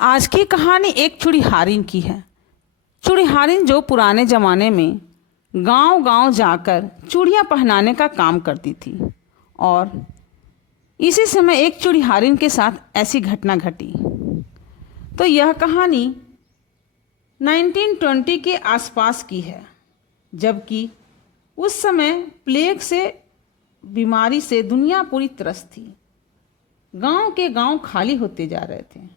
आज की कहानी एक चूड़ीहारिन की है। चूड़ीहारिन जो पुराने ज़माने में गांव-गांव जाकर चूड़ियाँ पहनाने का काम करती थी और इसी समय एक चूड़ीहारिन के साथ ऐसी घटना घटी। तो यह कहानी 1920 के आसपास की है, जबकि उस समय प्लेग से बीमारी से दुनिया पूरी त्रस्त थी। गांव के गांव खाली होते जा रहे थे।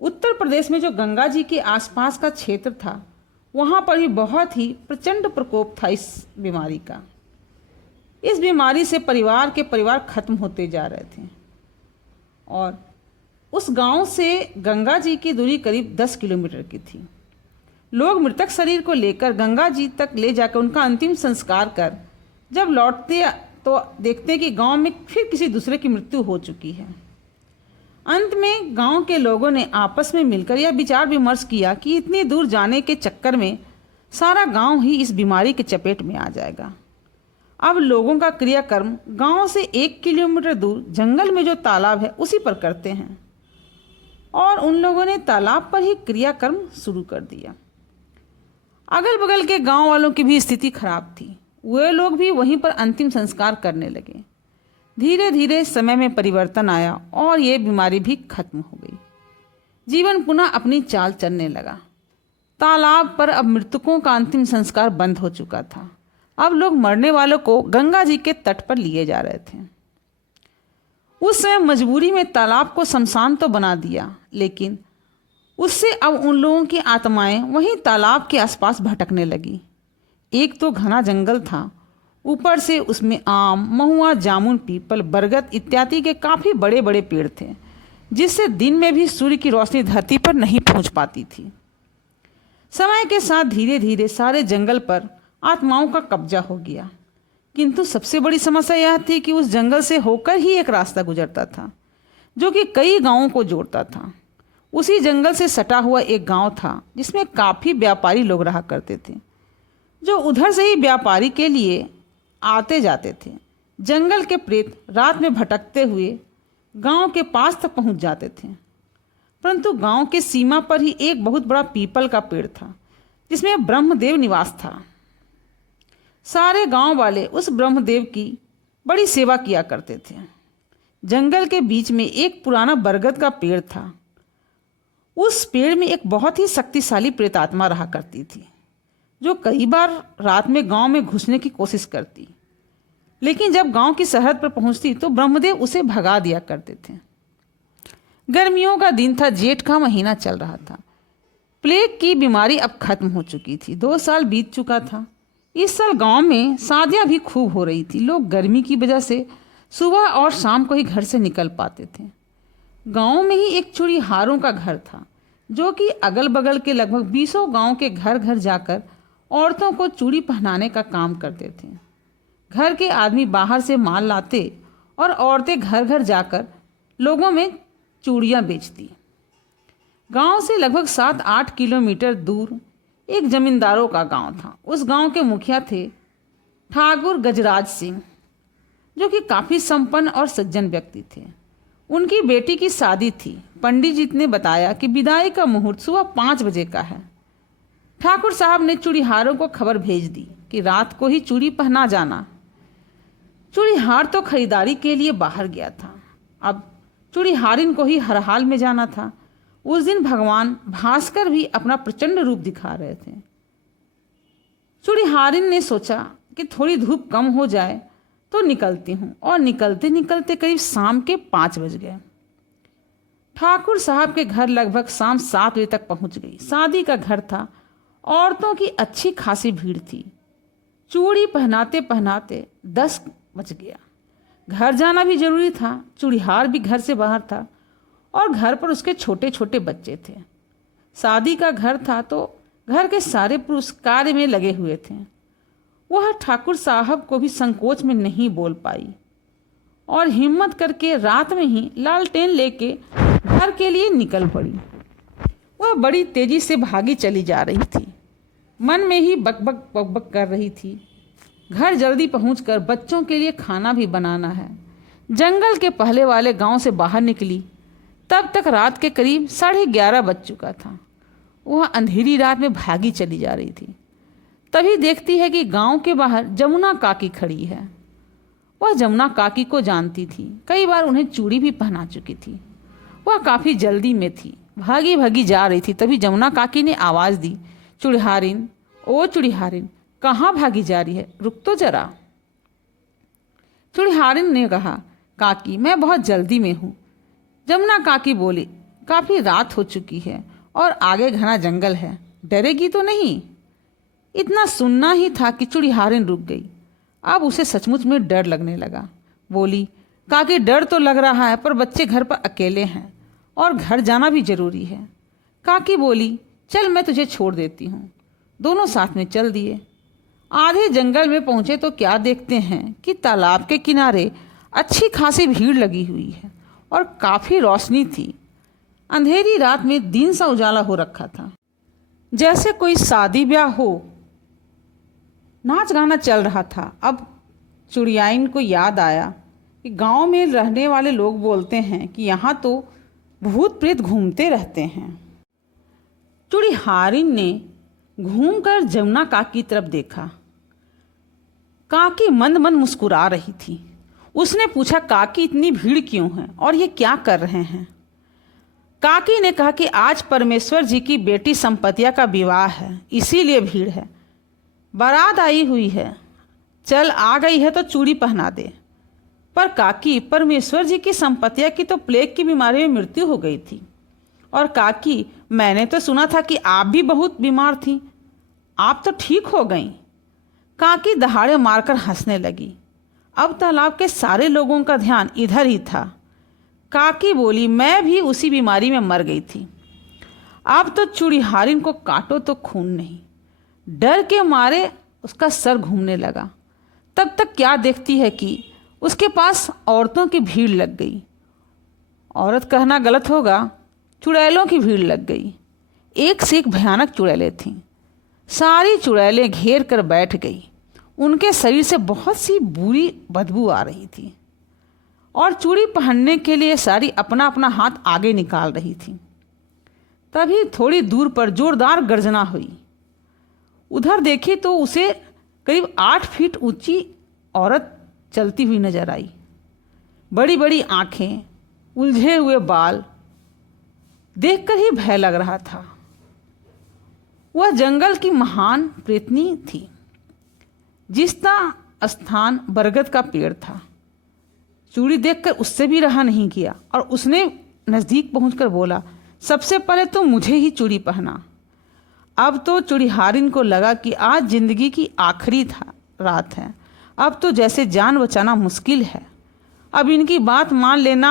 उत्तर प्रदेश में जो गंगा जी के आसपास का क्षेत्र था, वहाँ पर भी बहुत ही प्रचंड प्रकोप था इस बीमारी का। इस बीमारी से परिवार के परिवार खत्म होते जा रहे थे और उस गांव से गंगा जी की दूरी करीब 10 किलोमीटर की थी। लोग मृतक शरीर को लेकर गंगा जी तक ले जाकर उनका अंतिम संस्कार कर जब लौटते तो देखते कि गांव में फिर किसी दूसरे की मृत्यु हो चुकी है। अंत में गांव के लोगों ने आपस में मिलकर यह विचार विमर्श किया कि इतनी दूर जाने के चक्कर में सारा गांव ही इस बीमारी के चपेट में आ जाएगा। अब लोगों का क्रियाकर्म गांव से 1 किलोमीटर दूर जंगल में जो तालाब है उसी पर करते हैं और उन लोगों ने तालाब पर ही क्रियाकर्म शुरू कर दिया। अगल बगल के गांव वालों की भी स्थिति खराब थी। वे लोग भी वहीं पर अंतिम संस्कार करने लगे। धीरे धीरे समय में परिवर्तन आया और ये बीमारी भी खत्म हो गई। जीवन पुनः अपनी चाल चलने लगा। तालाब पर अब मृतकों का अंतिम संस्कार बंद हो चुका था। अब लोग मरने वालों को गंगा जी के तट पर लिए जा रहे थे। उस समय मजबूरी में तालाब को शमशान तो बना दिया, लेकिन उससे अब उन लोगों की आत्माएं वहीं तालाब के आसपास भटकने लगी। एक तो घना जंगल था, ऊपर से उसमें आम, महुआ, जामुन, पीपल, बरगद इत्यादि के काफ़ी बड़े बड़े पेड़ थे, जिससे दिन में भी सूर्य की रोशनी धरती पर नहीं पहुंच पाती थी। समय के साथ धीरे धीरे सारे जंगल पर आत्माओं का कब्जा हो गया, किंतु सबसे बड़ी समस्या यह थी कि उस जंगल से होकर ही एक रास्ता गुजरता था जो कि कई गांवों को जोड़ता था। उसी जंगल से सटा हुआ एक गांव था जिसमें काफ़ी व्यापारी लोग रहा करते थे, जो उधर से ही व्यापारी के लिए आते जाते थे। जंगल के प्रेत रात में भटकते हुए गांव के पास तक पहुंच जाते थे, परंतु गांव के सीमा पर ही एक बहुत बड़ा पीपल का पेड़ था जिसमें ब्रह्मदेव निवास था। सारे गांव वाले उस ब्रह्मदेव की बड़ी सेवा किया करते थे। जंगल के बीच में एक पुराना बरगद का पेड़ था। उस पेड़ में एक बहुत ही शक्तिशाली प्रेतात्मा रहा करती थी, जो कई बार रात में गांव में घुसने की कोशिश करती, लेकिन जब गांव की सरहद पर पहुंचती तो ब्रह्मदेव उसे भगा दिया करते थे। गर्मियों का दिन था, जेठ का महीना चल रहा था। प्लेग की बीमारी अब खत्म हो चुकी थी। 2 साल बीत चुका था। इस साल गांव में शादियां भी खूब हो रही थी। लोग गर्मी की वजह से सुबह और शाम को ही घर से निकल पाते थे। गांव में ही एक चूड़ीहारों का घर था, जो कि अगल बगल के लगभग 20 गांव के घर घर जाकर औरतों को चूड़ी पहनाने का काम करते थे। घर के आदमी बाहर से माल लाते और औरतें घर घर जाकर लोगों में चूड़ियाँ बेचती। गांव से लगभग 7-8 किलोमीटर दूर एक जमींदारों का गांव था। उस गांव के मुखिया थे ठाकुर गजराज सिंह, जो कि काफ़ी संपन्न और सज्जन व्यक्ति थे। उनकी बेटी की शादी थी। पंडित जी ने बताया कि विदाई का मुहूर्त सुबह 5 बजे का है। ठाकुर साहब ने चूड़ीहारों को खबर भेज दी कि रात को ही चूड़ी पहना जाना। चूड़ीहार तो खरीदारी के लिए बाहर गया था। अब चूड़ीहारिन को ही हर हाल में जाना था। उस दिन भगवान भास्कर भी अपना प्रचंड रूप दिखा रहे थे। चूड़ीहारिन ने सोचा कि थोड़ी धूप कम हो जाए तो निकलती हूँ, और निकलते निकलते करीब शाम के 5 बज गए। ठाकुर साहब के घर लगभग शाम 7 बजे तक पहुँच गई। शादी का घर था। औरतों की अच्छी खासी भीड़ थी। चूड़ी पहनाते पहनाते 10 बज गया। घर जाना भी जरूरी था। चूड़ीहार भी घर से बाहर था और घर पर उसके छोटे छोटे बच्चे थे। शादी का घर था तो घर के सारे पुरुष कार्य में लगे हुए थे। वह ठाकुर साहब को भी संकोच में नहीं बोल पाई और हिम्मत करके रात में ही लालटेन लेके घर के लिए निकल पड़ी। वह बड़ी तेजी से भागी चली जा रही थी। मन में ही बकबक बकबक कर रही थी, घर जल्दी पहुंचकर बच्चों के लिए खाना भी बनाना है। जंगल के पहले वाले गांव से बाहर निकली तब तक रात के करीब 11:30 बज चुका था। वह अंधेरी रात में भागी चली जा रही थी। तभी देखती है कि गांव के बाहर जमुना काकी खड़ी है। वह जमुना काकी को जानती थी, कई बार उन्हें चूड़ी भी पहना चुकी थी। वह काफ़ी जल्दी में थी, भागी भागी जा रही थी। तभी जमुना काकी ने आवाज़ दी, चुड़िहारिन, ओ चुड़िहारिन, कहाँ भागी जा रही है, रुक तो जरा। चुड़िहारिन ने कहा, काकी मैं बहुत जल्दी में हूँ। जमुना काकी बोली, काफ़ी रात हो चुकी है और आगे घना जंगल है, डरेगी तो नहीं। इतना सुनना ही था कि चुड़िहारिन रुक गई। अब उसे सचमुच में डर लगने लगा। बोली, काकी डर तो लग रहा है, पर बच्चे घर पर अकेले हैं और घर जाना भी जरूरी है। काकी बोली, चल मैं तुझे छोड़ देती हूँ। दोनों साथ में चल दिए। आधे जंगल में पहुँचे तो क्या देखते हैं कि तालाब के किनारे अच्छी खासी भीड़ लगी हुई है और काफ़ी रोशनी थी। अंधेरी रात में दिन सा उजाला हो रखा था, जैसे कोई शादी ब्याह हो। नाच गाना चल रहा था। अब चुड़ियाइन को याद आया कि गांव में रहने वाले लोग बोलते हैं कि यहाँ तो भूत प्रेत घूमते रहते हैं। चुड़िहारिन ने घूमकर जमुना काकी की तरफ देखा। काकी मंद मंद मुस्कुरा रही थी। उसने पूछा, काकी इतनी भीड़ क्यों है और ये क्या कर रहे हैं? काकी ने कहा कि आज परमेश्वर जी की बेटी संपतिया का विवाह है, इसीलिए भीड़ है। बारात आई हुई है, चल आ गई है तो चूड़ी पहना दे। पर काकी, परमेश्वर जी की संपतिया की तो प्लेग की बीमारी में मृत्यु हो गई थी। और काकी, मैंने तो सुना था कि आप भी बहुत बीमार थी, आप तो ठीक हो गईं। काकी दहाड़े मारकर हंसने लगी। अब तालाब के सारे लोगों का ध्यान इधर ही था। काकी बोली, मैं भी उसी बीमारी में मर गई थी। अब तो चुड़िहारिन को काटो तो खून नहीं। डर के मारे उसका सर घूमने लगा। तब तक क्या देखती है कि उसके पास औरतों की भीड़ लग गई। औरत कहना गलत होगा, चुड़ैलों की भीड़ लग गई। एक से एक भयानक चुड़ैलें थीं। सारी चुड़ैलें घेर कर बैठ गई। उनके शरीर से बहुत सी बुरी बदबू आ रही थी और चूड़ी पहनने के लिए सारी अपना अपना हाथ आगे निकाल रही थी। तभी थोड़ी दूर पर जोरदार गर्जना हुई। उधर देखी तो उसे करीब 8 फीट ऊंची औरत चलती हुई नजर आई। बड़ी बड़ी आंखें, उलझे हुए बाल, देखकर ही भय लग रहा था। वह जंगल की महान प्रेतनी थी, जिसका स्थान बरगद का पेड़ था। चूड़ी देखकर उससे भी रहा नहीं गया और उसने नज़दीक पहुंचकर बोला, सबसे पहले तो मुझे ही चूड़ी पहना। अब तो चुड़िहारिन को लगा कि आज जिंदगी की आखिरी रात है। अब तो जैसे जान बचाना मुश्किल है। अब इनकी बात मान लेना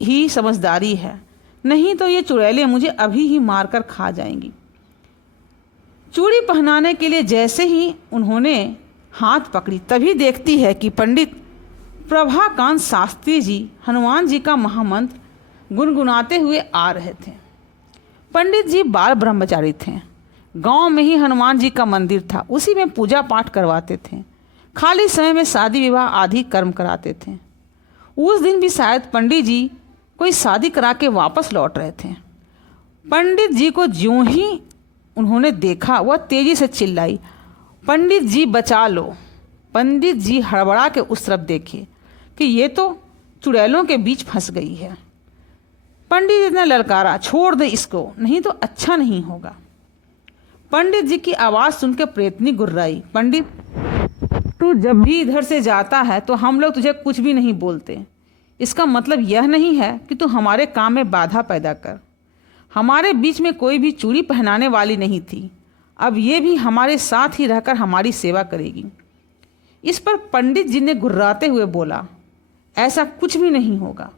ही समझदारी है, नहीं तो ये चुड़ैलें मुझे अभी ही मारकर खा जाएंगी। चूड़ी पहनाने के लिए जैसे ही उन्होंने हाथ पकड़ी, तभी देखती है कि पंडित प्रभाकांत शास्त्री जी हनुमान जी का महामंत्र गुनगुनाते हुए आ रहे थे। पंडित जी बाल ब्रह्मचारी थे। गांव में ही हनुमान जी का मंदिर था, उसी में पूजा पाठ करवाते थे। खाली समय में शादी विवाह आदि कर्म कराते थे। उस दिन भी शायद पंडित जी कोई शादी करा के वापस लौट रहे थे। पंडित जी को ज्यों ही उन्होंने देखा, वह तेजी से चिल्लाई, पंडित जी बचा लो। पंडित जी हड़बड़ा के उस तरफ देखे कि ये तो चुड़ैलों के बीच फंस गई है। पंडित जी ने ललकारा, छोड़ दे इसको, नहीं तो अच्छा नहीं होगा। पंडित जी की आवाज़ सुनकर प्रेतनी गुर्राई, पंडित तू जब भी इधर से जाता है तो हम लोग तुझे कुछ भी नहीं बोलते। इसका मतलब यह नहीं है कि तू हमारे काम में बाधा पैदा कर। हमारे बीच में कोई भी चूड़ी पहनाने वाली नहीं थी। अब ये भी हमारे साथ ही रहकर हमारी सेवा करेगी। इस पर पंडित जी ने गुर्राते हुए बोला, ऐसा कुछ भी नहीं होगा।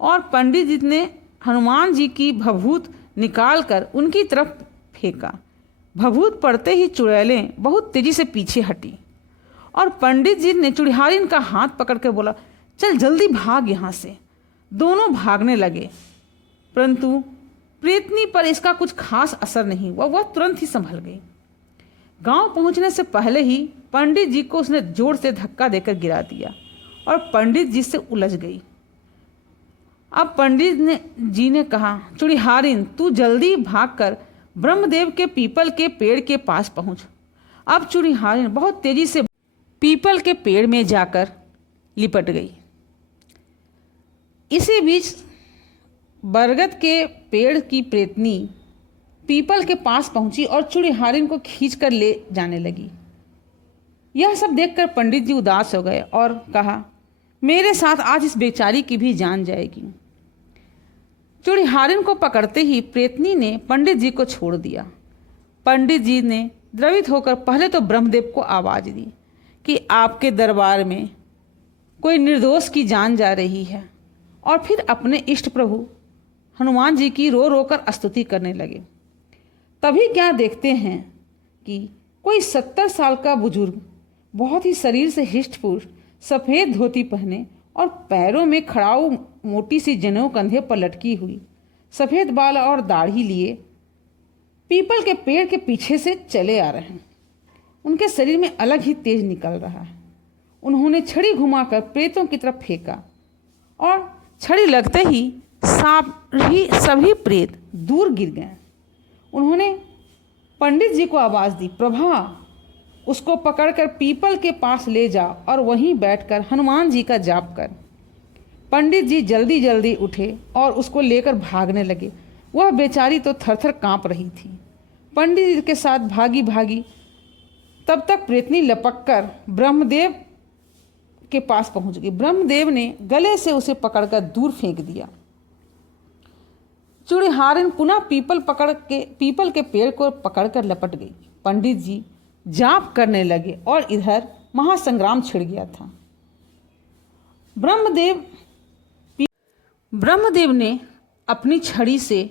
और पंडित जी ने हनुमान जी की भभूत निकाल कर उनकी तरफ फेंका। भभूत पड़ते ही चुड़ैलें बहुत तेजी से पीछे हटी और पंडित जी ने चुड़िहारिन का हाथ पकड़ कर बोला, चल जल्दी भाग यहाँ से। दोनों भागने लगे, परंतु प्रेतनी पर इसका कुछ खास असर नहीं हुआ। वह तुरंत ही संभल गई। गांव पहुंचने से पहले ही पंडित जी को उसने जोर से धक्का देकर गिरा दिया और पंडित जी से उलझ गई। अब पंडित जी ने कहा, चूड़ीहारिन तू जल्दी भागकर ब्रह्मदेव के पीपल के पेड़ के पास पहुंच। अब चूड़ीहारिन बहुत तेजी से पीपल के पेड़ में जाकर लिपट गई। इसी बीच बरगद के पेड़ की प्रेतनी पीपल के पास पहुंची और चूड़ीहारिन को खींचकर ले जाने लगी। यह सब देखकर पंडित जी उदास हो गए और कहा, मेरे साथ आज इस बेचारी की भी जान जाएगी। चूड़ीहारिन को पकड़ते ही प्रेतनी ने पंडित जी को छोड़ दिया। पंडित जी ने द्रवित होकर पहले तो ब्रह्मदेव को आवाज दी कि आपके दरबार में कोई निर्दोष की जान जा रही है, और फिर अपने इष्ट प्रभु हनुमान जी की रो रो कर स्तुति करने लगे। तभी क्या देखते हैं कि कोई 70 साल का बुजुर्ग, बहुत ही शरीर से हिष्ट पुष्ट, सफ़ेद धोती पहने और पैरों में खड़ाऊ मोटी सी जनेऊ कंधे पर लटकी हुई, सफ़ेद बाल और दाढ़ी लिए पीपल के पेड़ के पीछे से चले आ रहे हैं। उनके शरीर में अलग ही तेज निकल रहा है। उन्होंने छड़ी घुमाकर प्रेतों की तरफ फेंका और छड़ी लगते ही सभी प्रेत दूर गिर गए। उन्होंने पंडित जी को आवाज़ दी, प्रभा उसको पकड़कर पीपल के पास ले जा और वहीं बैठकर हनुमान जी का जाप कर। पंडित जी जल्दी जल्दी उठे और उसको लेकर भागने लगे। वह बेचारी तो थरथर कांप रही थी। पंडित जी के साथ भागी भागी तब तक प्रेतनी लपककर ब्रह्मदेव के पास पहुंच गई। ब्रह्मदेव ने गले से उसे पकड़कर दूर फेंक दिया। चूड़ीहारिन पुनः पीपल के पेड़ को पकड़कर लपट गई। पंडित जी जाप करने लगे और इधर महासंग्राम छिड़ गया था। ब्रह्मदेव ने अपनी छड़ी से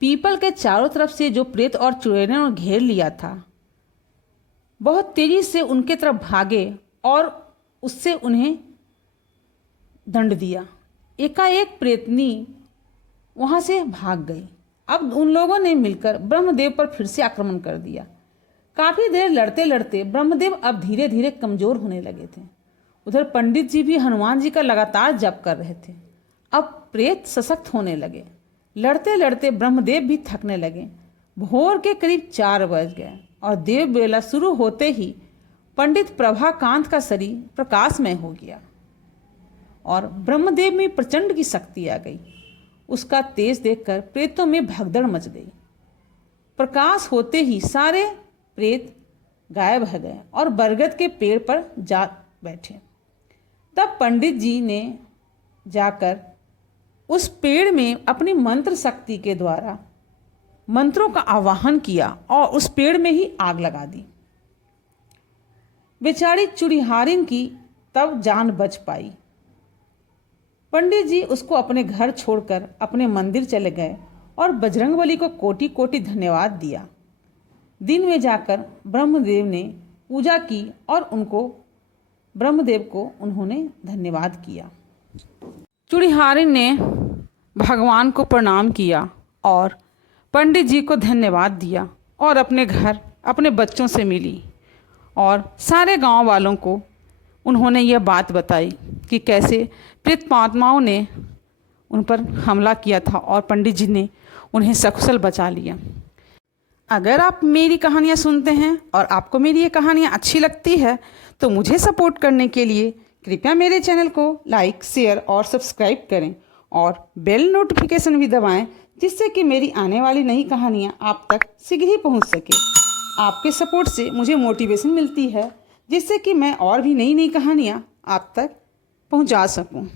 पीपल के चारों तरफ से जो प्रेत और चुड़ैलों ने घेर लिया था, बहुत तेजी से उनके तरफ भागे और उससे उन्हें दंड दिया। एकाएक प्रेतनी वहाँ से भाग गई। अब उन लोगों ने मिलकर ब्रह्मदेव पर फिर से आक्रमण कर दिया। काफ़ी देर लड़ते लड़ते ब्रह्मदेव अब धीरे धीरे कमज़ोर होने लगे थे। उधर पंडित जी भी हनुमान जी का लगातार जप कर रहे थे। अब प्रेत सशक्त होने लगे। लड़ते लड़ते ब्रह्मदेव भी थकने लगे। भोर के करीब 4 बज गए और देव बेला शुरू होते ही पंडित प्रभाकांत का शरीर प्रकाशमय हो गया और ब्रह्मदेव में प्रचंड की शक्ति आ गई। उसका तेज देखकर प्रेतों में भगदड़ मच गई। प्रकाश होते ही सारे प्रेत गायब हो गए और बरगद के पेड़ पर जा बैठे। तब पंडित जी ने जाकर उस पेड़ में अपनी मंत्र शक्ति के द्वारा मंत्रों का आवाहन किया और उस पेड़ में ही आग लगा दी। बेचारी चूड़ीहारिन की तब जान बच पाई। पंडित जी उसको अपने घर छोड़कर अपने मंदिर चले गए और बजरंगबली को कोटि कोटि धन्यवाद दिया। दिन में जाकर ब्रह्मदेव ने पूजा की और ब्रह्मदेव को उन्होंने धन्यवाद किया। चूड़ीहारिन ने भगवान को प्रणाम किया और पंडित जी को धन्यवाद दिया और अपने घर अपने बच्चों से मिली और सारे गांव वालों को उन्होंने यह बात बताई कि कैसे प्रेतात्माओं ने उन पर हमला किया था और पंडित जी ने उन्हें सकुशल बचा लिया। अगर आप मेरी कहानियाँ सुनते हैं और आपको मेरी ये कहानियाँ अच्छी लगती है तो मुझे सपोर्ट करने के लिए कृपया मेरे चैनल को लाइक, शेयर और सब्सक्राइब करें और बेल नोटिफिकेशन भी दबाएं, जिससे कि मेरी आने वाली नई कहानियाँ आप तक शीघ्र ही पहुँच सके। आपके सपोर्ट से मुझे मोटिवेशन मिलती है, जिससे कि मैं और भी नई नई कहानियाँ आप तक पहुँचा सकूँ।